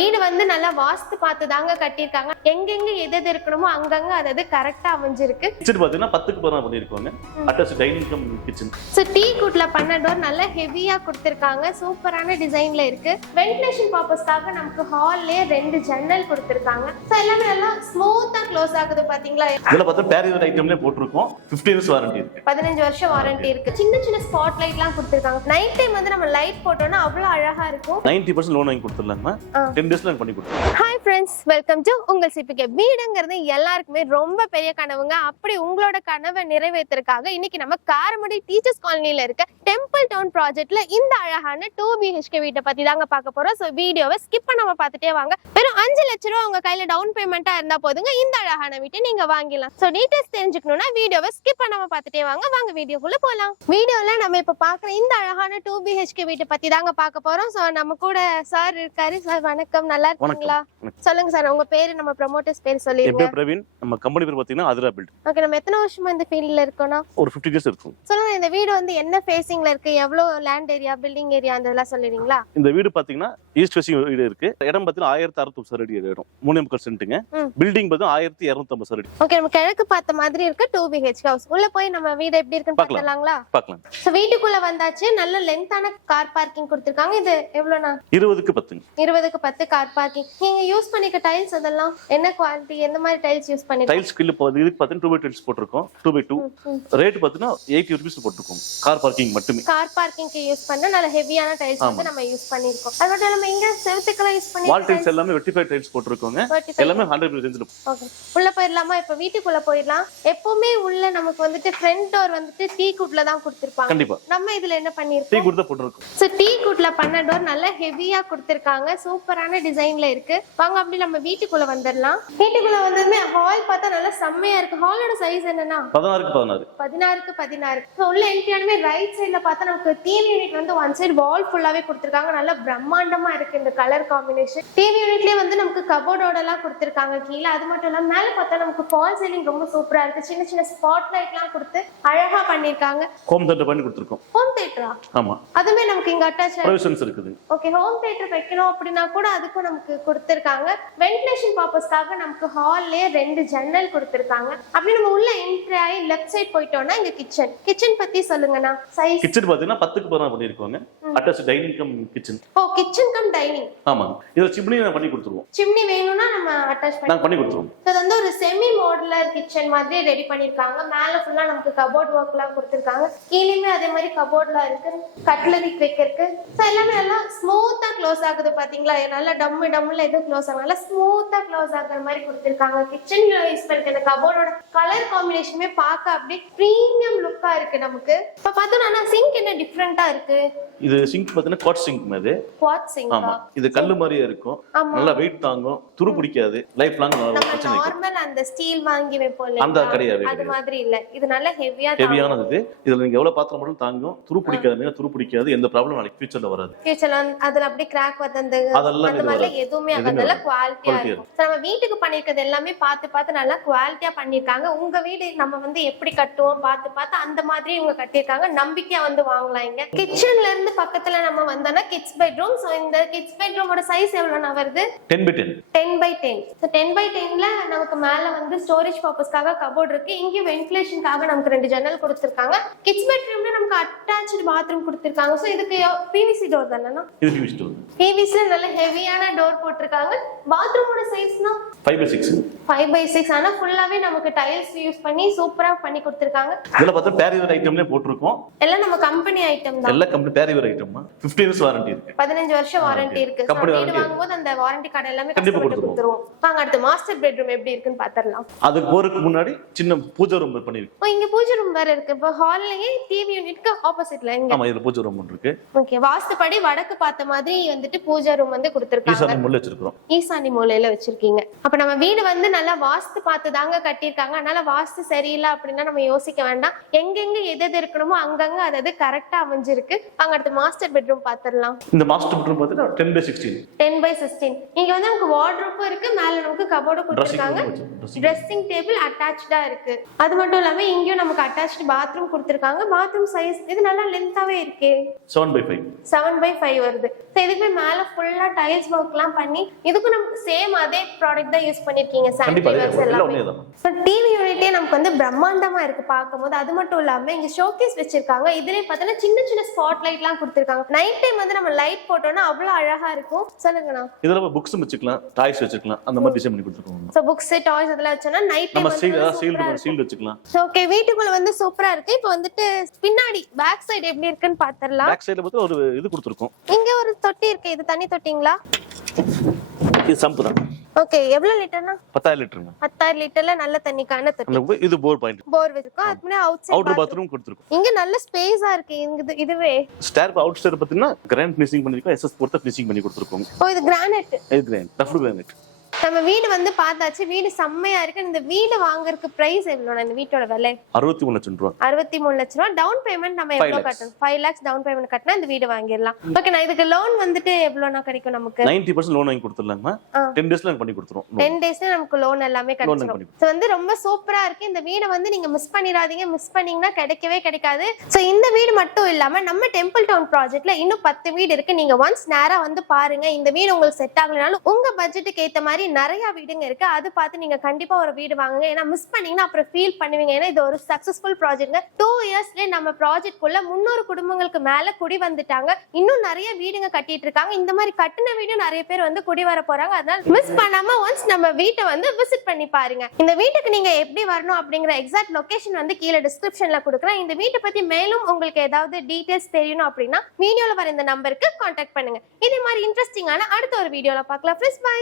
வீடு வந்து நல்லா வாஸ்து பார்த்து தாங்க கட்டியிருக்காங்க. எங்கெங்க எது இருக்கணுமோ அங்கங்க அது கரெக்டா அமைஞ்சிருக்கு. கிச்சன் பாத்தீங்கன்னா 10க்கு 16 பண்ணிருக்காங்க. Attach dining cum kitchen. So டீ குட்ல பண்ண டோர் நல்ல ஹெவியா கொடுத்திருக்காங்க. சூப்பரான டிசைன்ல இருக்கு. வென்டிலேஷன் பர்பஸ்க்காக நமக்கு ஹால்லயே 2 ஜன்னல் கொடுத்திருக்காங்க. சோ எல்லாமே நல்லா ஸ்மூத்தா க்ளோஸ் ஆகுது பாத்தீங்களா? இதுல பார்த்தா பேரியர் ஐட்டம்லயே போட்டுருக்கோம். 15 இயர்ஸ் வாரண்டி இருக்கு. 15 வருஷம் வாரண்டி இருக்கு. சின்ன சின்ன ஸ்பாட் லைட்லாம் கொடுத்திருக்காங்க. நைட் டைம் வந்து நம்ம லைட் போட்டோம்னா அவ்வளவு அழகா இருக்கும். 90% லோன் வாங்கி கொடுத்துடலாமா? 10 டேஸ்ல பண்ணி கொடுத்துருவோம். ஹாய் ஃப்ரெண்ட்ஸ், வெல்கம் டு உங்கள் சிபிகே. வீடுங்கிறது எல்லாருக்குமே ரொம்ப பெரிய கனவுங்க. அப்படி உங்களோட கனவை நிறைவேற்றுறதுக்காக இன்னைக்கு நம்ம காரமடை டீச்சர்ஸ் காலனில இருக்க டெம்பிள் டவுன் ப்ராஜெக்ட்ல இந்த அழகான 2 BHK வீட்டை பத்தி தாங்க பார்க்க போறோம். ஸோ வீடியோவை ஸ்கிப் பண்ணாம பார்த்துட்டே வாங்க. வெறும் 5 லட்ச ரூபா உங்க கையில டவுன் பேமெண்டா இருந்தா போதுங்க இந்த அழகான வீட்டை நீங்க வாங்கிடலாம். ஸோ டீடைல்ஸ் தெரிஞ்சுக்கணும்னா வீடியோவை ஸ்கிப் பண்ணாம பார்த்துட்டே வாங்க. வாங்க வீடியோக்குள்ள போலாம். வீடியோல நம்ம இப்ப பாக்குற இந்த அழகான 2 BHK வீட்டை பத்தி தாங்க பார்க்க போறோம். ஸோ நம்ம கூட சார் இருக்காரு. சார் வணக்கம், நல்லா இருக்கீங்களா? சொல்லுங்க சார், உங்க பேரு நம்ம ப்ரமோட்டர்ஸ் பேர் சொல்லிருங்க. என் பிரவீன். நம்ம கம்பெனி பேர் பாத்தீங்கன்னா அதிரா பில்ட். ஓகே, நம்ம எத்தனை வருஷமா இந்த ஃபீல்ட்ல இருக்கோம்னா? ஒரு 50 இயர்ஸ் இருக்கும். சொல்லுங்க, இந்த வீடு வந்து என்ன ஃபேசிங்ல இருக்கு, எவ்வளவு லேண்ட் ஏரியா, பில்டிங் ஏரியா அதெல்லாம் சொல்லுவீங்களா? இந்த வீடு பாத்தீங்கன்னா ஈஸ்ட் ஃபேசிங் வீடு இருக்கு. இடம் பாத்தீங்கன்னா 1650 சதுரடி இடம். 3 சென்ட்டுங்க. பில்டிங் பாத்தீங்கன்னா 1250 சதுரடி. ஓகே, நம்ம கிழக்கு பார்த்த மாதிரி இருக்கு 2 BHK ஹவுஸ். உள்ள போய் நம்ம வீடு எப்படி இருக்குன்னு பார்க்கலாங்களா? பார்க்கலாம். சோ வீட்டுக்குள்ள வந்தாச்சு. நல்ல லென்த்தான கார் பார்க்கிங் கொடுத்திருக்காங்க. இது எவ்வளவுனா? 20க்கு 10. 20க்கு 10 கார் பார்க்கிங். நீங்க யூஸ் பண்ணிக்க டைல்ஸ் அதெல்லாம் என்ன குவாலிட்டி, எந்த மாதிரி டைல்ஸ் யூஸ் பண்ணிருக்கீங்க? டைல்ஸ் கில்ல போகுது. இதுக்கு பாத்தீங்கன்னா 2 பை டைல்ஸ் போட்டுருக்கோம். 2 by 2. ரேட் பாத்தீங்கன்னா 80 ரூபீஸ் போட்டுருக்கோம். கார் பார்க்கிங் மட்டுமே. கார் பார்க்கிங்க்கு யூஸ் பண்ண நல்ல ஹெவியான டைல்ஸ் வந்து நம்ம யூஸ் பண்ணிருக்கோம். அது மட்டும் இல்லாம இங்க செவுத்துக்கெல்லாம் யூஸ் பண்ணி வால் டைல்ஸ் எல்லாமே வெர்டிஃபை டைல்ஸ் போட்டுருக்கோங்க. எல்லாமே 100% ரேஞ்சில. ஓகே, உள்ள போயிரலாமா? இப்ப வீட்டுக்குள்ள போயிரலாம். எப்பவுமே உள்ள நமக்கு வந்துட்டு ஃப்ரண்ட் டோர் வந்துட்டு டீ குட்ல தான் கொடுத்திருப்பாங்க. கண்டிப்பா. நம்ம இதுல என்ன பண்ணிருக்கோம்? டீ குட் தான் போட்டுருக்கோம். சோ டீ குட்ல பண்ண டோர் நல்ல ஹெவியா கொடுத்திருக்காங்க. சூப்பரான டிசைன்ல இருக்கு. வாங்க அப்படி நம்ம வீட்டுக்குள்ள வந்துடலாம். வீட்டுக்குள்ள வந்ததுமே ஹால் பார்த்தா நல்லா செம்மையா இருக்கு. ஹாலோட சைஸ் என்னன்னா 16க்கு 16. 16க்கு 16. சோ உள்ள என்ட்ரி ஆனமே ரைட் சைடுல பார்த்தா நமக்கு டிவி யூனிட் வந்து ஒன் சைடு வால் ஃபுல்லாவே கொடுத்திருக்காங்க. நல்ல பிரம்மாண்டமா இருக்கு இந்த கலர் காம்பினேஷன். டிவி யூனிட்லயே வந்து நமக்கு கபோர்டோட எல்லாம் கொடுத்திருக்காங்க கீழே. அது மட்டும் இல்லாம மேல பார்த்தா நமக்கு ஃபால் சீலிங் ரொம்ப சூப்பரா இருக்கு. சின்ன சின்ன ஸ்பாட் லைட் எல்லாம் கொடுத்து அழகா பண்ணிருக்காங்க. ஹோம் தியேட்டர் பண்ணி கொடுத்திருக்கோம். ஹோம் தியேட்டரா? ஆமா, அதுமே நமக்கு இங்க அட்டாச் ப்ரொவிஷன்ஸ் இருக்குது. ஓகே, ஹோம் தியேட்டர் வைக்கணும் அப்படினா கூட அதுக்கும் நமக்கு கொடுத்திருக்காங்க. வென்டிலேஷன் பர்பஸ்க்காக நமக்கு ஹால்லயே 2 ஜன்னல் கொடுத்திருக்காங்க. அப்படி நம்ம உள்ள என்ட்ரி ஆகி லெஃப்ட் சைடு போயிட்டோம்னா இங்க கிச்சன். கிச்சன் பத்தி சொல்லுங்கண்ணா. சைஸ் கிச்சன் பாத்தீங்கன்னா 10க்கு 16 பண்ணிருக்காங்க. Attach dining cum kitchen. Oh, kitchen cum dining. ஆமா, இதுல சிம்னி பண்ணி கொடுத்துருவோம். சிம்னி வேணும்னா நம்ம அட்டாச் பண்ணி கொடுத்துருவோம். இது வந்து ஒரு செமி மாடுலர் கிச்சன் மாதிரி ரெடி பண்ணிருக்காங்க. மேல ஃபுல்லா நமக்கு கபோர்ட் ஒர்க்லாம் கொடுத்திருக்காங்க. கீழேயுமே அதே மாதிரி கபோர்ட்லாம் இருக்கு. கட்லரி வைக்கிறதுக்கு. சோ எல்லாமே நல்லா ஸ்மூத்தா க்ளோஸ் ஆகுது பாத்தீங்களா? நல்லா டம்முல எதுவும் க்ளோஸ் ஆகும். நல்லா ஸ்மூத்தா க்ளோஸ் ஆகுற மாதிரி கொடுத்திருக்காங்க. கிச்சன்ல யூஸ் பண்ணிருக்க இந்த கபோர்டோட கலர் காம்பினேஷனுமே பார்க்க அப்படியே பிரீமியம் லுக்கா இருக்கு நமக்கு. இப்ப பார்த்தோம்னா சிங்க் என்ன டிஃபரெண்டா இருக்கு. இது சிங்க் பாத்தீங்கன்னா குவாட் சிங்க் மாதிரி. Quad sink. ஆமா, இது கல்லு மாதிரியே இருக்கும். நல்லா வெயிட் தாங்கும், துரு பிடிக்காது, லைஃப் லாங் பிரச்சனை இல்ல. நார்மல் அந்த ஸ்டீல் வாங்கி வைப்போம்ல, அந்த கிடையாது. அது மாதிரி இல்ல. இது நல்ல ஹெவியானது. இது இதுல நீங்க எவ்வளவு பாத்திரம் மட்டும் தாங்கும், துரு பிடிக்காது. துரு பிடிக்காது, எந்த ப்ராப்ளம் நாளைக்கு ஃபியூச்சர்ல வராது. ஃபியூச்சர்ல அதுல அப்படியே கிராக் வந்து அந்த மாதிரி எதுவுமே நல்ல குவாலிட்டியா இருக்கும். நம்ம வீட்டுக்கு பண்ணிருக்கிறது எல்லாமே பார்த்து நல்லா குவாலிட்டியா பண்ணிருக்காங்க. உங்க வீடு நம்ம வந்து எப்படி கட்டுவோம் பார்த்து அந்த மாதிரி இவங்க கட்டிருக்காங்க. நம்பிக்கையா வந்து வாங்கலாம். இங்க கிச்சன்ல இருந்து பக்கத்துல நம்ம வந்தோம்னா கிட்ஸ் பெட்ரூம். சோ இந்த கிட்ஸ் பெட்ரூமோட சைஸ் எவ்வளவுனா வருது? 10 by 10. 10 by 10. சோ 10 by 10ல நமக்கு மேல வந்து ஸ்டோரேஜ் பர்பஸ்க்காக கபோர்ட் இருக்கு. இங்க வென்டிலேஷனுக்காக நமக்கு 2 ஜன்னல் கொடுத்திருக்காங்க. கிட்ஸ் பெட்ரூம்ல நமக்கு அட்டாச்ட் பாத்ரூம் கொடுத்திருக்காங்க. சோ இதுக்கு PVC டோர் தானேனா? இது PVC டோர். PVC நல்ல ஹெவியான டோர் போட்டிருக்காங்க. பாத்ரூமோட சைஸ்னா 5 by 6. 5 by 6. ஆனா ஃபுல்லாவே நமக்கு டைல்ஸ் யூஸ் பண்ணி சூப்பரா பண்ணி கொடுத்திருக்காங்க. இதுல பார்த்தா பேரியர் ஐட்டம்லயே போட்டுருக்கோம். எல்லாம் நம்ம கம்பெனி ஐட்டம் தான். எல்லாம் company barrier item. 15 years warranty இருக்கு. 15 வருஷம் வாரண்டி இருக்கு. வீடு வாங்கும்போது அந்த வாரண்டி கார்டு எல்லாமே கண்டிப்பா கொடுத்துருவோம். வாங்க அடுத்து மாஸ்டர் பெட்ரூம் எப்படி இருக்குன்னு பாத்தறலாம். அதுக்கு போறதுக்கு முன்னாடி சின்ன பூஜை ரூம் பண்ணிருக்கோம். இங்க பூஜை ரூம் வேற இருக்கு. இப்ப ஹால்லயே டிவி யூனிட்க்கு ஆப்போசிட்ல இங்க. ஆமா, இதுல பூஜை ரூம் இருக்கு. ஓகே, வாஸ்துபடி வடக்கு பார்த்த மாதிரி வந்துட்டு பூஜை ரூம் வந்து கொடுத்திருக்காங்க. ஈசானி மூலையில வச்சிருக்கோம். ஈசானி மூலையில வச்சிருக்கீங்க. அப்ப நம்ம வீடு வந்து நல்லா வாஸ்து பார்த்து தாங்க கட்டியிருக்காங்க. அதனால வாஸ்து சரியில்லை அப்படின்னா நம்ம யோசிக்க வேண்டாம். எங்கெங்க எது எது இருக்கணுமோ அங்கங்க அது கரெக்டா அமைஞ்சிருக்கு. அங்க அடுத்து மாஸ்டர் பெட்ரூம் பாத்துடலாம். இந்த மாஸ்டர் பெட்ரூம் பார்த்தீங்கன்னா 10/16. 10/16. இங்க வந்து நமக்கு வார்ட்ரோப்பும் இருக்கு, மேல நமக்கு கபோர்டு கொடுத்திருக்காங்க. ட்ரெஸ்ஸிங் டேபிள் அட்டாச்சா இருக்கு. அது மட்டும் இல்லாம இங்கேயும் நமக்கு அட்டாச்ட் பாத்ரூம் கொடுத்திருக்காங்க. பாத்ரூம் சைஸ் இது நல்லா லென்த்தாவே இருக்கு. 7/5. 7/5 வருது. சோ இதுக்கு மேல ஃபுல்லா டைல்ஸ் ஒர்க்லாம் பண்ணி இதுக்கு நமக்கு சேம் அதே ப்ராடக்ட் தான் யூஸ் பண்ணிருக்கீங்க. சானிடரிவேர்ஸ் எல்லாமே. சோ டிவி யூனிட்டே நமக்கு வந்து பிரம்மாண்டமா இருக்கு பாக்கும்போது. அது மட்டும் இல்லாம இங்க ஷோகேஸ் வச்சிருக்காங்க. இதுலயே பார்த்தா சின்ன சின்ன ஸ்பாட் லைட்லாம் கொடுத்திருக்காங்க. நைட் டைம் வந்து நம்ம லைட் போட்டோம்னா அவ்வளவு அழகா இருக்கும். சொல்லுங்கண்ணா. இதுல புக்ஸ் வச்சுக்கலாம், டாய்ஸ் வச்சுக்கலாம், அந்த மாதிரி டிசைன் பண்ணி கொடுத்துருக்கோம். சோ புக்ஸ் டாய்ஸ் அதெல்லாம் வச்சோம்னா நைட் டைம் நம்ம சீல்ட் வச்சுக்கலாம். ஓகே, வீட்டுக்குள்ள வந்து சூப்பரா இருக்கு. இப்போ வந்துட்டு பின்னாடி பேக் சைடு எப்படி இருக்குன்னு பாத்துறலாம். பேக் சைடுல பார்த்தா ஒரு இது கொடுத்திருக்கோம். இங்க ஒரு தொட்டி இருக்கு. இது தண்ணி தொட்டிங்களா? இது சம்பு தான். ஓகே, எவ்வளவு லிட்டர்னா? 10,000 லிட்டருங்க. 10,000 லிட்டர்ல நல்ல தண்ணிக்கான தொட்டி. இது போர் பாயிண்ட். போர் வச்சிருக்கோம். அது முன்னாடி அவுட்டர் பாத்ரூம் கொடுத்திருக்கோம். இங்க நல்ல ஸ்பேஸா இருக்கு. இங்க இதுவே ஸ்டேர் அவுட் ஸ்டேர் பாத்தீங்கன்னா கிரானைட் ஃபினிஷிங் பண்ணிருக்கோம். எஸ்எஸ் போர்த்த ஃபினிஷிங் பண்ணி கொடுத்திருக்கோம். ஓ, இது கிரானைட். இது கிரானைட், டஃப் கிரானைட். நம்ம வீடு வந்து பார்த்தாச்சு. வீடு செம்மையா இருக்கு. இந்த வீடு வாங்குறதுக்கு பிரைஸ் எவ்வளவு? இந்த வீட்டோட விலை 63 லட்சம் ரூபாய். 63 லட்சம் ரூபாய். டவுன் பேமெண்ட் நம்ம எவ்வளவு கட்டணும்? 5 lakhs டவுன் பேமெண்ட் கட்டினா இந்த வீடு வாங்கிடலாம். ஓகே, நான் இதுக்கு லோன் வந்துட்டு எவ்வளவுனா கிடைக்கும் நமக்கு? 90% லோன் வாங்கி கொடுத்துடலாமா? 10 டேஸ்ல பண்ணி கொடுத்துறோம். 10 டேஸ்ல நமக்கு லோன் எல்லாமே கிடைச்சிடும். சோ வந்து ரொம்ப சூப்பரா இருக்கு. இந்த வீடை வந்து நீங்க மிஸ் பண்ணிடாதீங்க. மிஸ் பண்ணீங்கன்னா கிடைக்கவே கிடைக்காது. சோ இந்த வீடு மட்டும் இல்லாம நம்ம டெம்பிள் டவுன் ப்ராஜெக்ட்ல இன்னும் 10 வீடு இருக்கு. நீங்க ஒன்ஸ் நேரா வந்து பாருங்க. இந்த வீடு உங்களுக்கு செட் ஆகலனாலும் உங்க பட்ஜெட்டுக்கு ஏத்த மாதிரி நிறைய வீடுங்க இருக்கு. அது பார்த்து நீங்க கண்டிப்பா ஒரு வீடு வாங்குங்க. ஏன்னா மிஸ் பண்ணீங்கன்னா அப்புறம் ஃபீல் பண்ணுவீங்க. ஏன்னா இது ஒரு சக்சஸ்ஃபுல் ப்ராஜெக்ட்ங்க. 2 இயர்ஸ்ல நம்ம ப்ராஜெக்ட் குள்ள 300 குடும்பங்களுக்கு மேல குடி வந்துட்டாங்க. இன்னும் நிறைய வீடுங்க கட்டிட்டு இருக்காங்க. இந்த மாதிரி கட்டின வீடு நிறைய பேர் வந்து குடி வர போறாங்க. அதனால மிஸ் பண்ணாம ஒன்ஸ் நம்ம வீட்டை வந்து விசிட் பண்ணி பாருங்க. இந்த வீட்டுக்கு நீங்க எப்படி வரணும் அப்படிங்கிற எக்ஸாக்ட் லொகேஷன் வந்து கீழே டிஸ்கிரிப்ஷன்ல கொடுக்குறேன். இந்த வீட்டை பத்தி மேலும் உங்களுக்கு ஏதாவது டீடைல்ஸ் தெரியணும் அப்படின்னா வீடியோல வர இந்த நம்பருக்கு கான்டாக்ட் பண்ணுங்க. இதே மாதிரி இன்ட்ரெஸ்டிங்கான அடுத்த ஒரு வீடியோல பார்க்கலாம். Friends, by.